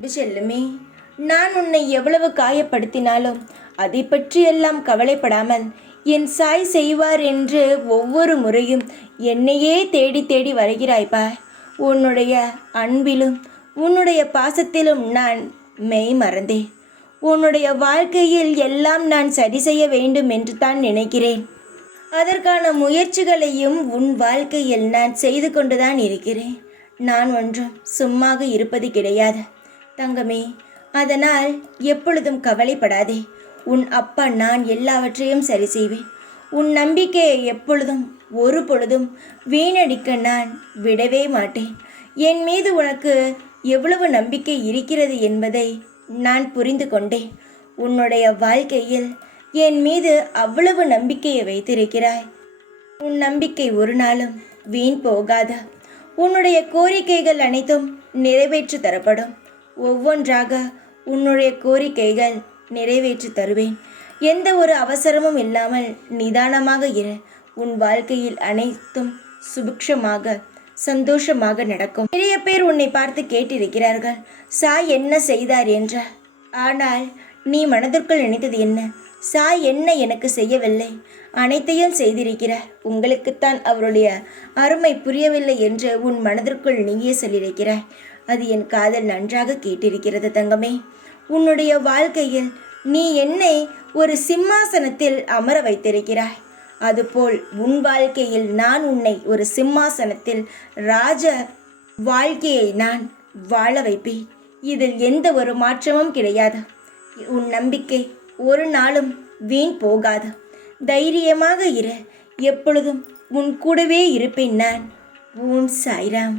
செல்லுமே, நான் உன்னை எவ்வளவு காயப்படுத்தினாலும் அதை பற்றியெல்லாம் கவலைப்படாமல் என் சாய் செய்வார் என்று ஒவ்வொரு முறையும் என்னையே தேடி தேடி வருகிறாய்ப்பா. உன்னுடைய அன்பிலும் உன்னுடைய பாசத்திலும் நான் மெய் மறந்தேன். உன்னுடைய வாழ்க்கையில் எல்லாம் நான் சரி செய்ய வேண்டும் என்று தான் நினைக்கிறேன். அதற்கான முயற்சிகளையும் உன் வாழ்க்கையில் நான் செய்து கொண்டுதான் இருக்கிறேன். நான் ஒன்றும் சும்மாக இருப்பது கிடையாது தங்கமே. அதனால் எப்பொழுதும் கவலைப்படாதே. உன் அப்பா நான் எல்லாவற்றையும் சரி செய்வேன். உன் நம்பிக்கையை எப்பொழுதும் ஒரு பொழுதும் வீணடிக்க நான் விடவே மாட்டேன். என் மீது உனக்கு எவ்வளவு நம்பிக்கை இருக்கிறது என்பதை நான் புரிந்து கொண்டேன். உன்னுடைய வாழ்க்கையில் என் மீது அவ்வளவு நம்பிக்கையை வைத்திருக்கிறாய். உன் நம்பிக்கை ஒரு நாளும் வீண் போகாத. உன்னுடைய கோரிக்கைகள் அனைத்தும் நிறைவேற்றி தரப்படும். ஒவ்வொன்றாக உன்னுடைய கோரிக்கைகள் நிறைவேற்றி தருவேன். எந்த ஒரு அவசரமும் இல்லாமல் நிதானமாக இரு. உன் வாழ்க்கையில் அனைத்தும் சுபிக்ஷமாக சந்தோஷமாக நடக்கும். நிறைய பேர் உன்னை பார்த்து கேட்டிருக்கிறார்கள், சாய் என்ன செய்தார் என்ற. ஆனால் நீ மனதிற்குள் நினைத்தது என்ன? சாய் என்ன எனக்கு செய்யவில்லை, அனைத்தையும் செய்திருக்கிறார். உங்களுக்குத்தான் அவருடைய அருமை புரியவில்லை என்று உன் மனதிற்குள் நீயே சொல்லியிருக்கிறாய். அது என் காதல் நன்றாக கேட்டிருக்கிறது தங்கமே. உன்னுடைய வாழ்க்கையில் நீ என்னை ஒரு சிம்மாசனத்தில் அமர வைத்திருக்கிறாய். அதுபோல் உன் வாழ்க்கையில் நான் உன்னை ஒரு சிம்மாசனத்தில் ராஜ வாழ்க்கையை நான் வாழ வைப்பேன். இதில் எந்த ஒரு மாற்றமும் கிடையாது. உன் நம்பிக்கை ஒரு நாளும் வீண் போகாது. தைரியமாக இரு. எப்பொழுதும் உன் கூடவே இருப்பேன் நான். ஓம் சாய்ராம்.